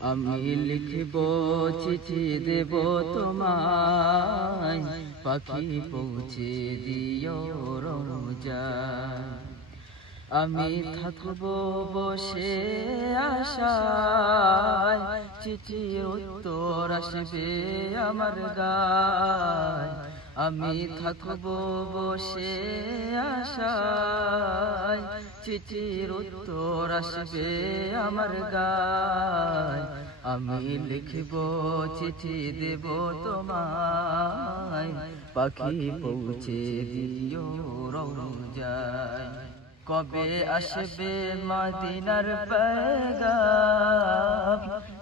আমি লিখব চিঠি দেব তোমায়, পাখি পৌঁছে দিও রোজায়। আমি থাকব বসে আশায়, চিঠির উত্তর আসবে আমার গায়। আমি থাকব বসে আশায়, চিঠির উত্তর আসবে আমার গায়। আমি লিখব চিঠি দেব তোমায়, পাখি পৌঁছে দিও রোজায়। কবে আসবে মদিনার পয়গাম,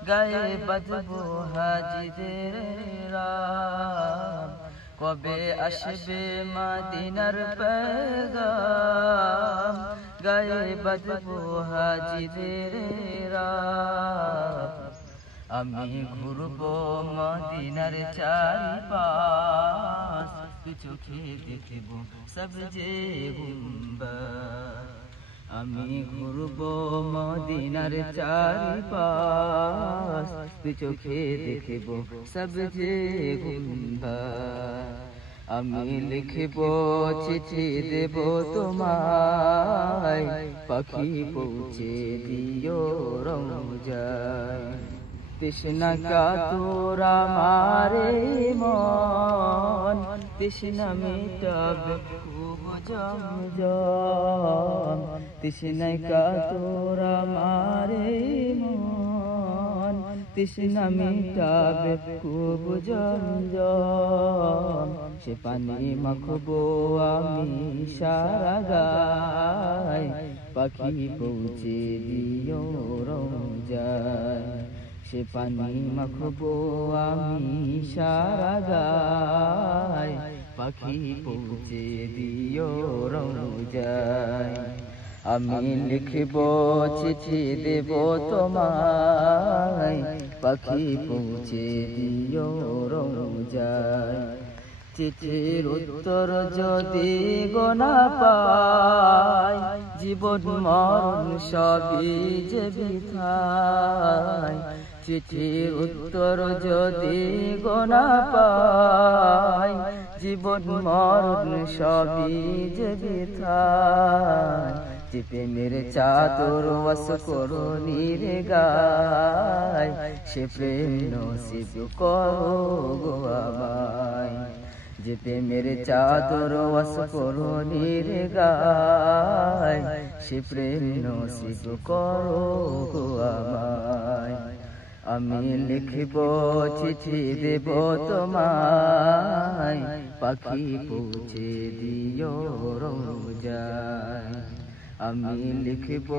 গায়ে বাঁধবো হাজিদের রাম। কবে আসবে মদিনার পয়গাম, গায়ে বাঁধবো হাজিদের রাম। আমি ঘুরবো মদিনার চারিপাশ, চোখে দেখব সবজে গুম্বদ। আমি ঘুরবো মদিনার চারিপাশ, চোখে দেখব সবজে গুম্বদ। আমি লিখব চিঠি দেব তোমায়, পাখি পৌঁছে দিও রোজায়। তৃষ্ণা কাতর আমারে মন, তৃষ্ণা মিটাবে খুব জমজম। তৃষ্ণা কাতর আমারে মন, তৃষ্ণা মিটাবে খুব জমজম। সে পানি মাখবো আমি সারা গায়, পাখি পৌঁছে দিও রোজায়। সে পানি মাখবো আমি সারা গায়, পাখি পৌঁছে দিও রোজায়। আমি লিখব চিঠি দেব তোমায়, পাখি পৌঁছে দিও রোজায়। চিঠির উত্তর যদি গো না পাই, জীবন মরণ সবই যে বৃথায়। চিঠির উত্তর যদি গো না পাই, জীবন মরণ সবই যে বৃথায়। যে প্রেমের চাদর ওয়াস করণীর গায়, সে প্রেম নসিব করো গো আমায়। যে প্রেমের চাদর ওয়াস করণীর গায়, সে প্রেম নসিব করো গো আমায়। আমি লিখব চিঠি দেব তোমায়, পাখি পৌঁছে দিও রোজায়। আমি লিখব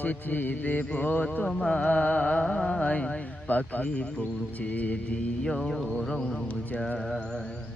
চিঠি দেব তোমায়, পাখি পৌঁছে দিও রোজায়।